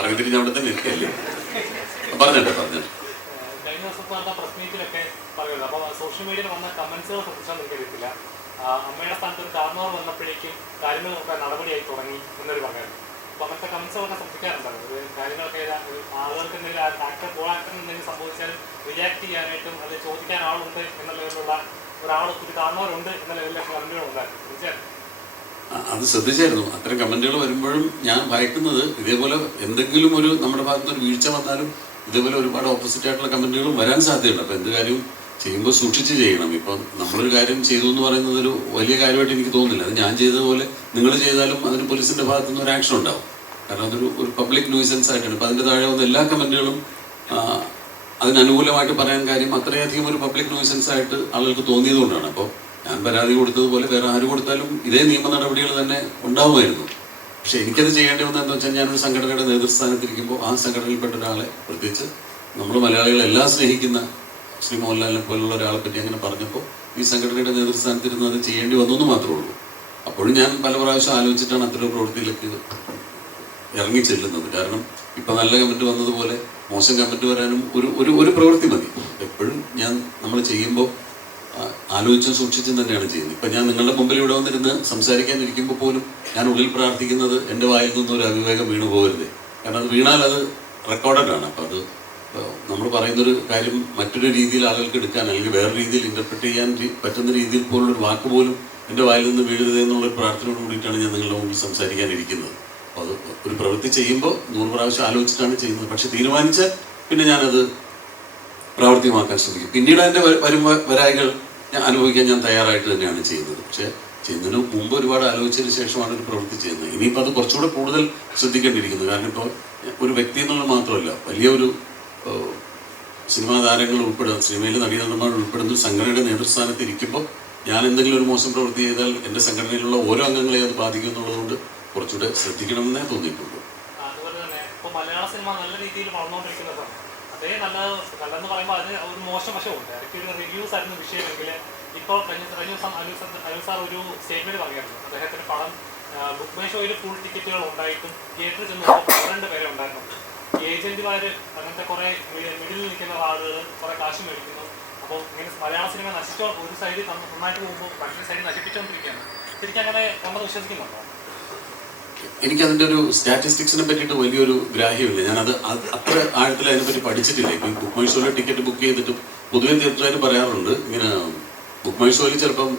കറങ്ങി തിരിഞ്ഞ് അവിടെ തന്നെ ഇരിക്കല്ലേ. പറഞ്ഞിട്ട് കഴിഞ്ഞ ദിവസത്തെ നടന്ന പ്രസ് മീറ്റിലൊക്കെ പറയുന്നത്. അപ്പോൾ സോഷ്യൽ മീഡിയയിൽ വന്ന കമൻസുകളെ കുറിച്ചാൽ എനിക്കറിയത്തില്ല. അമ്മയുടെ സ്ഥാനത്ത് ഒരു കാർണവർ വന്നപ്പോഴേക്കും കാര്യങ്ങൾ നോക്കാൻ നടപടിയായി തുടങ്ങി എന്നൊരു പറയുന്നത്. അപ്പോൾ അങ്ങനത്തെ കമൻസുകളൊക്കെ ശ്രദ്ധിക്കാറുണ്ടായിരുന്നു. ഒരു കാര്യങ്ങളൊക്കെ ആളുകൾക്ക് എന്തെങ്കിലും ആക്ടർ ഗോൾ ആക്ടറിന് എന്തെങ്കിലും സംഭവിച്ചാലും റിയാക്ട് ചെയ്യാനായിട്ടും അത് ചോദിക്കാൻ ആളുണ്ട് എന്ന ലെവലിലുള്ള ഒരു കാർണവരുണ്ട് എന്ന ലെവലിലൊക്കെ കമൻറ്റുകളുണ്ടായിരുന്നു. തീർച്ചയായിട്ടും അത് ശ്രദ്ധിച്ചായിരുന്നു. അത്തരം കമൻറ്റുകൾ വരുമ്പോഴും ഞാൻ ഭയക്കുന്നത് ഇതേപോലെ എന്തെങ്കിലും ഒരു നമ്മുടെ ഭാഗത്ത് ഒരു വീഴ്ച വന്നാലും ഇതേപോലെ ഒരുപാട് ഓപ്പോസിറ്റ് ആയിട്ടുള്ള കമൻറ്റുകളും വരാൻ സാധ്യതയുണ്ട്. അപ്പോൾ എന്ത് കാര്യവും ചെയ്യുമ്പോൾ സൂക്ഷിച്ച് ചെയ്യണം. ഇപ്പം നമ്മളൊരു കാര്യം ചെയ്തു എന്ന് പറയുന്നത് ഒരു വലിയ കാര്യമായിട്ട് എനിക്ക് തോന്നുന്നില്ല. അത് ഞാൻ ചെയ്തതുപോലെ നിങ്ങൾ ചെയ്താലും അതിന് പോലീസിൻ്റെ ഭാഗത്തു നിന്ന് ഒരു ആക്ഷൻ ഉണ്ടാവും. കാരണം അതൊരു പബ്ലിക് ന്യൂസൻസ് ആയിട്ടാണ്. ഇപ്പം അതിൻ്റെ താഴെ വന്ന എല്ലാ കമൻറ്റുകളും അതിനനുകൂലമായിട്ട് പറയാൻ കാര്യം അത്രയധികം ഒരു പബ്ലിക് ന്യൂസൻസ് ആയിട്ട് ആളുകൾക്ക് തോന്നിയതുകൊണ്ടാണ്. അപ്പോൾ ഞാൻ പരാതി കൊടുത്തതുപോലെ വേറെ ആര് കൊടുത്താലും ഇതേ നിയമ നടപടികൾ തന്നെ ഉണ്ടാവുമായിരുന്നു. പക്ഷെ എനിക്കത് ചെയ്യേണ്ടി വന്നത് എന്താ വെച്ചാൽ ഞാനൊരു സംഘടനയുടെ നേതൃസ്ഥാനത്തിരിക്കുമ്പോൾ ആ സംഘടനയിൽപ്പെട്ട ഒരാളെ, പ്രത്യേകിച്ച് നമ്മൾ മലയാളികളെല്ലാം സ്നേഹിക്കുന്ന ശ്രീ മോഹൻലാലിനെ പോലുള്ള ഒരാളെ പറ്റി അങ്ങനെ പറഞ്ഞപ്പോൾ ഈ സംഘടനയുടെ നേതൃസ്ഥാനത്തിരുന്ന് അത് ചെയ്യേണ്ടി വന്നെന്ന് മാത്രമേ ഉള്ളൂ. അപ്പോഴും ഞാൻ പല പ്രാവശ്യം ആലോചിച്ചിട്ടാണ് അത്തരം പ്രവൃത്തിയിലേക്ക് ഇറങ്ങി ചെല്ലുന്നത്. കാരണം ഇപ്പം നല്ല കമൻറ്റ് വന്നതുപോലെ മോശം കമൻറ്റ് വരാനും ഒരു പ്രവൃത്തി മതി. എപ്പോഴും നമ്മൾ ചെയ്യുമ്പോൾ ആലോചിച്ചും സൂക്ഷിച്ചും തന്നെയാണ് ചെയ്യുന്നത്. ഇപ്പം ഞാൻ നിങ്ങളുടെ മുമ്പിൽ ഇവിടെ വന്നിരുന്ന് സംസാരിക്കാനിരിക്കുമ്പോൾ പോലും ഞാൻ ഉള്ളിൽ പ്രാർത്ഥിക്കുന്നത് എൻ്റെ വായിൽ നിന്നും ഒരു അവിവേകം വീണു പോകരുത്. കാരണം അത് വീണാൽ അത് റെക്കോർഡഡാണ്. അപ്പം അത് നമ്മൾ പറയുന്നൊരു കാര്യം മറ്റൊരു രീതിയിൽ ആളുകൾക്ക് എടുക്കാൻ അല്ലെങ്കിൽ വേറെ രീതിയിൽ ഇൻ്റർപ്രറ്റ് ചെയ്യാൻ പറ്റുന്ന രീതിയിൽ പോലുള്ളൊരു വാക്ക് പോലും എൻ്റെ വായിൽ നിന്ന് വീഴരുത് എന്നുള്ളൊരു പ്രാർത്ഥനയോട് കൂടിയിട്ടാണ് ഞാൻ നിങ്ങളുടെ മുമ്പിൽ സംസാരിക്കാനിരിക്കുന്നത്. അപ്പോൾ അത് ഒരു പ്രവൃത്തി ചെയ്യുമ്പോൾ 100 പ്രാവശ്യം ആലോചിച്ചിട്ടാണ് ചെയ്യുന്നത്. പക്ഷെ തീരുമാനിച്ചാൽ പിന്നെ ഞാനത് പ്രാവർത്തികമാക്കാൻ ശ്രമിക്കും. പിന്നീട് അതിൻ്റെ വരായികൾ അനുഭവിക്കാൻ ഞാൻ തയ്യാറായിട്ട് തന്നെയാണ് ചെയ്യുന്നത്. പക്ഷേ ചെയ്യുന്നതിന് മുമ്പ് ഒരുപാട് ആലോചിച്ചതിന് ശേഷമാണ് ഒരു പ്രവൃത്തി ചെയ്യുന്നത്. ഇനിയിപ്പോൾ അത് കുറച്ചുകൂടെ കൂടുതൽ ശ്രദ്ധിക്കേണ്ടിയിരിക്കുന്നു. കാരണം ഇപ്പോൾ ഒരു വ്യക്തി എന്നുള്ളത് മാത്രമല്ല, വലിയൊരു സിനിമാ താരങ്ങൾ ഉൾപ്പെടുന്ന, സിനിമയിലെ നടീനടന്മാർ ഉൾപ്പെടുന്ന ഒരു സംഘടനയുടെ നേതൃസ്ഥാനത്ത് ഇരിക്കുമ്പോൾ ഞാൻ എന്തെങ്കിലും ഒരു മോശം പ്രവൃത്തി ചെയ്താൽ എൻ്റെ സംഘടനയിലുള്ള ഓരോ അംഗങ്ങളെയും അത് ബാധിക്കും എന്നുള്ളതുകൊണ്ട് കുറച്ചുകൂടെ ശ്രദ്ധിക്കണമെന്നേ തോന്നിയിട്ടുള്ളൂ. അതുപോലെ തന്നെ ഇപ്പോൾ മലയാള സിനിമ നല്ല രീതിയിൽ വളർന്നുകൊണ്ടിരിക്കുന്നതാണ്. അതേ നല്ലതെന്ന് പറയുമ്പോൾ അതിന് ഒരു മോശം വശമുണ്ട്. ഇടയ്ക്ക് ഒരു റിവ്യൂസ് ആയിരുന്നു വിഷയമെങ്കിൽ ഇപ്പോൾ കഴിഞ്ഞ ദിവസം അനു സാർ ഒരു സ്റ്റേറ്റ്മെൻറ്റ് പറഞ്ഞിരുന്നു. അദ്ദേഹത്തിൻ്റെ പടം ബുക്ക് മൈ ഷോയിൽ ഫുൾ ടിക്കറ്റുകൾ ഉണ്ടായിട്ടും തിയേറ്ററിൽ ചെന്ന് 12 പേരെ ഉണ്ടായിരുന്നുണ്ട്. ഏജന്റുമാർ അങ്ങനത്തെ കുറേ മിഡിൽ നിൽക്കുന്ന ആളുകൾ കുറേ കാശ് മേടിക്കുന്നു. അപ്പോൾ ഇങ്ങനെ മലയാള സിനിമ നശിച്ചോ, ഒരു സൈഡിൽ നന്നായിട്ട് പോകുമ്പോൾ മറ്റൊരു സൈഡിൽ നശിപ്പിച്ചുകൊണ്ടിരിക്കുകയാണ്. ശരിക്കും അങ്ങനെ നമ്മൾ വിശ്വസിക്കുന്നുണ്ടോ? എനിക്കതിൻ്റെ ഒരു സ്റ്റാറ്റിസ്റ്റിക്സിനെ പറ്റിയിട്ട് വലിയൊരു ഗ്രാഹ്യമില്ല. ഞാനത് അത്ര ആഴത്തിൽ അതിനെപ്പറ്റി പഠിച്ചിട്ടില്ല. ഇപ്പം ബുക്ക് മൈ ഷോയിൽ ടിക്കറ്റ് ബുക്ക് ചെയ്തിട്ടും പൊതുവെ തിയേറ്ററുകാർ പറയാറുണ്ട് ഇങ്ങനെ ബുക്ക് മൈ ഷോയിൽ ചിലപ്പം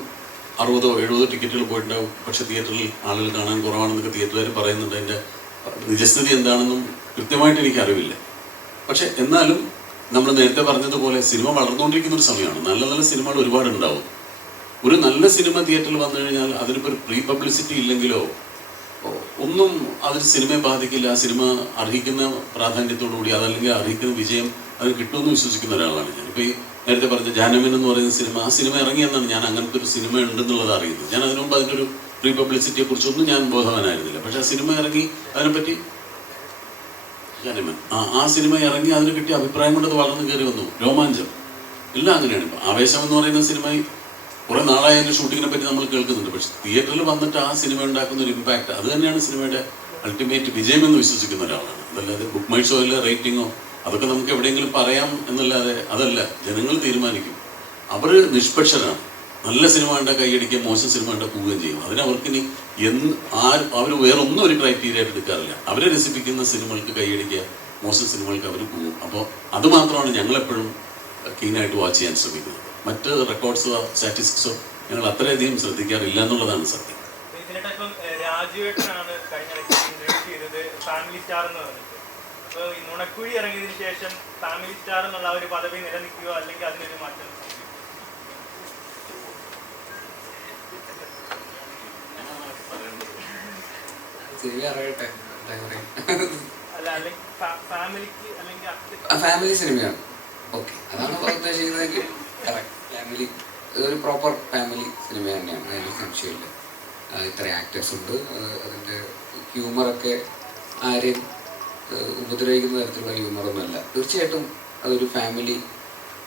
60-70 ടിക്കറ്റുകൾ പോയിട്ടുണ്ടാവും. പക്ഷേ തിയേറ്ററിൽ ആളുകൾ കാണാൻ കുറവാണെന്നൊക്കെ തിയേറ്ററുകാർ പറയുന്നുണ്ട്. അതിൻ്റെ നിജസ്ഥിതി എന്താണെന്നും കൃത്യമായിട്ട് എനിക്കറിവില്ല. പക്ഷെ എന്നാലും നമ്മൾ നേരത്തെ പറഞ്ഞതുപോലെ സിനിമ വളർന്നുകൊണ്ടിരിക്കുന്ന ഒരു സമയമാണ്. നല്ല നല്ല സിനിമകൾ ഒരുപാടുണ്ടാവും. ഒരു നല്ല സിനിമ തിയേറ്ററിൽ വന്നു കഴിഞ്ഞാൽ അതിനിപ്പോൾ ഒരു പ്രീ പബ്ലിസിറ്റി ഇല്ലെങ്കിലോ ഒന്നും അതൊരു സിനിമയെ ബാധിക്കില്ല. ആ സിനിമ അർഹിക്കുന്ന പ്രാധാന്യത്തോടുകൂടി അതല്ലെങ്കിൽ അർഹിക്കുന്ന വിജയം അത് കിട്ടുമെന്ന് വിശ്വസിക്കുന്ന ഒരാളാണ് ഞാൻ. ഇപ്പോൾ ഈ നേരത്തെ പറഞ്ഞ ജാനമൻ എന്ന് പറയുന്ന സിനിമ, ആ സിനിമ ഇറങ്ങിയെന്നാണ് ഞാൻ അങ്ങനത്തെ ഒരു സിനിമ ഉണ്ടെന്നുള്ളത് അറിയുന്നത്. ഞാൻ അതിനു മുമ്പ് അതിൻ്റെ ഒരു പ്രീ പബ്ലിസിറ്റിയെ കുറിച്ചൊന്നും ഞാൻ ബോധവാനായിരുന്നില്ല. പക്ഷെ ആ സിനിമ ഇറങ്ങി അതിനെപ്പറ്റി ജാനമൻ ആ സിനിമ ഇറങ്ങി അതിന് കിട്ടിയ അഭിപ്രായം കൊണ്ട് അത് വളർന്നു കയറി വന്നു. രോമാഞ്ചം എല്ലാം അങ്ങനെയാണ്. ഇപ്പം ആവേശം എന്ന് പറയുന്ന സിനിമ കുറേ നാളായി അതിൻ്റെ ഷൂട്ടിങ്ങിനെ പറ്റി നമ്മൾ കേൾക്കുന്നുണ്ട്. പക്ഷെ തിയേറ്ററിൽ വന്നിട്ട് ആ സിനിമ ഉണ്ടാക്കുന്ന ഒരു ഇമ്പാക്റ്റ് അത് തന്നെയാണ് സിനിമയുടെ അൾട്ടിമേറ്റ് വിജയമെന്ന് വിശ്വസിക്കുന്ന ഒരാളാണ്. അതല്ലാതെ ബുക്ക് മൈ ഷോയിലെ റേറ്റിങ്ങോ അതൊക്കെ നമുക്ക് എവിടെയെങ്കിലും പറയാം എന്നല്ലാതെ അതല്ല. ജനങ്ങൾ തീരുമാനിക്കും. അവർ നിഷ്പക്ഷരാണ്. നല്ല സിനിമ കണ്ട കൈയടിക്കുക, മോശം സിനിമ കണ്ട പോവുകയും ചെയ്യും. അതിനവർക്കിനി അവർ വേറൊന്നും ഒരു ക്രൈറ്റീരിയ ആയിട്ട് എടുക്കാറില്ല. അവരെ രസിപ്പിക്കുന്ന സിനിമകൾക്ക് കൈയടിക്കുക, മോശം സിനിമകൾക്ക് അവർ പോവും. അപ്പോൾ അത് മാത്രമാണ് ഞങ്ങളെപ്പോഴും കീനായിട്ട് വാച്ച് ചെയ്യാൻ ശ്രമിക്കുന്നത്. മറ്റ് റെക്കോർഡ്സോ സ്റ്റാറ്റിസ്റ്റിക്സോ ഞങ്ങൾ അത്രയധികം ശ്രദ്ധിക്കാറില്ല എന്നുള്ളതാണ് സത്യം. രാജുവേട്ടനാണ് കഴിഞ്ഞ ഇൻട്രൊഡ്യൂസ് ചെയ്തത് ഫാമിലി സ്റ്റാർ എന്ന് പറഞ്ഞിട്ട്. അപ്പോൾ ഈ നുണക്കുഴി ഇറങ്ങിയതിന് ശേഷം ഫാമിലി സ്റ്റാർ എന്നുള്ള ഒരു പദവി നിലനിൽക്കുകയോ അല്ലെങ്കിൽ അതിനൊരു മാറ്റം ഫാമിലി സിനിമയാണ്. ഓക്കെ, അതാണ് ഉദ്ദേശിക്കുന്നതെങ്കിൽ ഫാമിലി ഒരു പ്രോപ്പർ ഫാമിലി സിനിമ തന്നെയാണ്. അതിന് സംശയമില്ല. ഇത്ര ആക്ടേഴ്സ് ഉണ്ട്. അതിൻ്റെ ഹ്യൂമറൊക്കെ ആരെയും ഉപദ്രവിക്കുന്ന തരത്തിലുള്ള ഹ്യൂമറൊന്നുമല്ല. തീർച്ചയായിട്ടും അതൊരു ഫാമിലി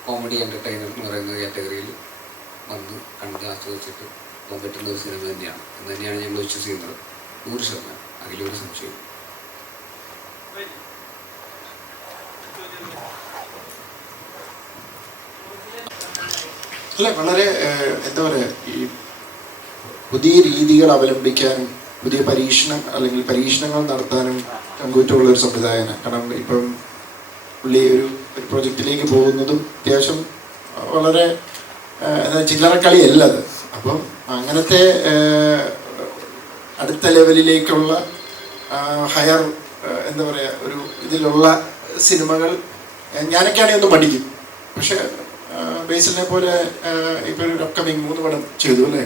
കോമഡി എൻ്റർടൈനർ എന്ന് പറയുന്ന കാറ്റഗറിയിൽ വന്ന് കണ്ട് ആസ്വദിച്ചിട്ട് പോകാൻ പറ്റുന്ന ഒരു സിനിമ തന്നെയാണ് എന്ന് തന്നെയാണ് ഞങ്ങൾ വിശ്വസിക്കുന്നത്. 100%. അതിലൊരു സംശയം. അല്ല, വളരെ എന്താ പറയുക, ഈ പുതിയ രീതികൾ അവലംബിക്കാനും പുതിയ പരീക്ഷണങ്ങൾ നടത്താനും ചങ്കൂറ്റമുള്ള ഒരു സംവിധായകനാണ്. കാരണം ഇപ്പം പുള്ളി ഒരു പ്രൊജക്റ്റിലേക്ക് പോകുന്നതും അത്യാവശ്യം വളരെ ചില്ലറ കളിയല്ല അത്. അപ്പം അങ്ങനത്തെ അടുത്ത ലെവലിലേക്കുള്ള ഹയർ എന്താ പറയുക ഒരു ഇതിലുള്ള സിനിമകൾ ഞാനൊക്കെയാണെങ്കിൽ ഒന്ന് പഠിക്കും. പക്ഷെ ബേസിലിനെ പോലെ ഇപ്പോൾ ഒരു അപ്കമിങ് 3 പടം ചെയ്തു അല്ലേ?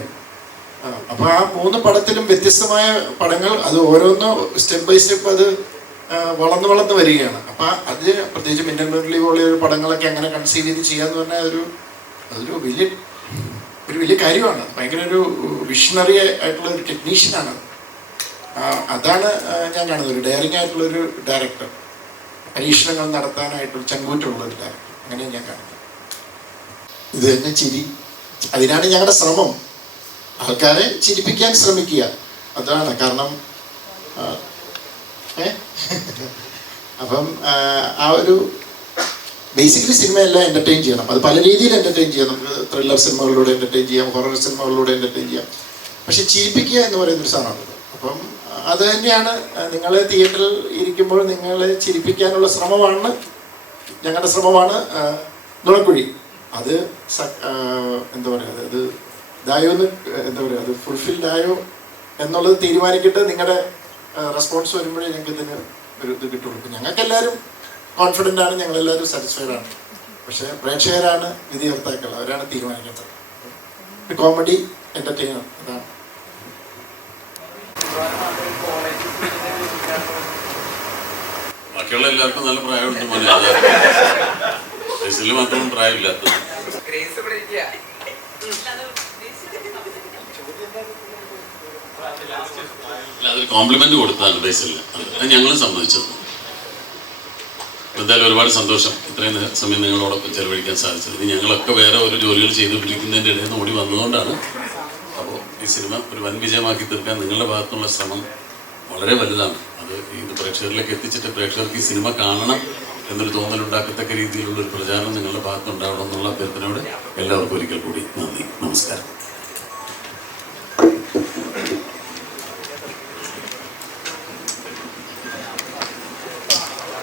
അപ്പോൾ ആ 3 പടത്തിലും വ്യത്യസ്തമായ പടങ്ങൾ, അത് ഓരോന്നും സ്റ്റെപ്പ് ബൈ സ്റ്റെപ്പ് അത് വളർന്ന് വരികയാണ്. അപ്പം അത് പ്രത്യേകിച്ച് മിന്നൽ മുരളി പോലെയൊരു പടങ്ങളൊക്കെ അങ്ങനെ കൺസീവ് ചെയ്ത് ചെയ്യാന്ന് പറഞ്ഞാൽ അതൊരു വലിയ കാര്യമാണ്. ഭയങ്കര ഒരു വിഷണറി ആയിട്ടുള്ള ഒരു ടെക്നീഷ്യനാണ്. അതാണ് ഞാൻ കാണുന്നത്, ഒരു ഡയറിങ് ആയിട്ടുള്ളൊരു ഡയറക്ടർ, പരീക്ഷണങ്ങൾ നടത്താനായിട്ടുള്ള ചങ്കൂറ്റുള്ള ഒരു ഡയറക്ടർ. അങ്ങനെയാണ് ഞാൻ കാണുന്നത്. ഇത് തന്നെ ചിരി, അതിനാണ് ഞങ്ങളുടെ ശ്രമം. ആൾക്കാരെ ചിരിപ്പിക്കാൻ ശ്രമിക്കുക, അതാണ് കാരണം. അപ്പം ആ ഒരു ബേസിക്കലി സിനിമയെല്ലാം എൻ്റർടൈൻ ചെയ്യണം. അത് പല രീതിയിൽ എൻ്റർടൈൻ ചെയ്യാം. നമുക്ക് ത്രില്ലർ സിനിമകളിലൂടെ എൻ്റർടൈൻ ചെയ്യാം, ഹൊറർ സിനിമകളിലൂടെ എൻ്റർടൈൻ ചെയ്യാം. പക്ഷെ ചിരിപ്പിക്കുക എന്ന് പറയുന്നൊരു സാധനമാണല്ലോ. അപ്പം അത് തന്നെയാണ് നിങ്ങൾ തിയേറ്ററിൽ ഇരിക്കുമ്പോൾ നിങ്ങളെ ചിരിപ്പിക്കാനുള്ള ശ്രമമാണ് ഞങ്ങളുടെ ശ്രമമാണ് നുണക്കുഴി. അത് എന്താ പറയുക, അത് ഇതായോ എന്ന് എന്താ പറയുക, അത് ഫുൾഫിൽഡ് ആയോ എന്നുള്ളത് തീരുമാനിച്ചിട്ട് നിങ്ങളുടെ റെസ്പോൺസ് വരുമ്പോഴേ ഞങ്ങൾക്ക് ഇതിന് ഒരു ഇത് കിട്ടുള്ളൂ. ഇപ്പം ഞങ്ങൾക്കെല്ലാവരും കോൺഫിഡൻ്റ് ആണ്, ഞങ്ങളെല്ലാവരും സാറ്റിസ്ഫൈഡ് ആണ്. പക്ഷേ പ്രേക്ഷകരാണ് വിധികർത്താക്കൾ, അവരാണ് തീരുമാനിക്കേണ്ടത്. കോമഡി എൻ്റർടൈനർ ഇതാണ്. ബാക്കിയുള്ള എല്ലാവർക്കും നല്ല പ്രായമുണ്ട് മോനെ, ബേസിൽ മാത്രം പ്രായമില്ലാത്തത്. അതൊരു കോംപ്ലിമെന്റ് കൊടുത്താണ് ബേസിൽ, അത് ഞങ്ങളും സമ്മതിച്ചത്. എന്തായാലും ഒരുപാട് സന്തോഷം ഇത്രയും സമയം നിങ്ങളോടൊപ്പം ചെലവഴിക്കാൻ സാധിച്ചത്. ഇനി ഞങ്ങളൊക്കെ വേറെ ഒരു ജോലികൾ ചെയ്തുകൊണ്ടിരിക്കുന്നതിൻ്റെ ഇടയിൽ നിന്ന് ഓടി വന്നതുകൊണ്ടാണ്. അപ്പോൾ ഈ സിനിമ ഒരു വൻ വിജയമാക്കി തീർക്കാൻ നിങ്ങളുടെ ഭാഗത്തുനിന്നുള്ള ശ്രമം വളരെ വലുതാണ്. അത് ഇത് പ്രേക്ഷകരിലേക്ക് എത്തിച്ചിട്ട് പ്രേക്ഷകർക്ക് ഈ സിനിമ കാണണം എന്നൊരു തോന്നലുണ്ടാക്കത്തക്ക രീതിയിലുള്ള ഒരു പ്രചാരണം നിങ്ങളുടെ ഭാഗത്തുണ്ടാവണം എന്നുള്ള അഭ്യർത്ഥനയോട് എല്ലാവർക്കും ഒരിക്കൽ കൂടി നന്ദി, നമസ്കാരം.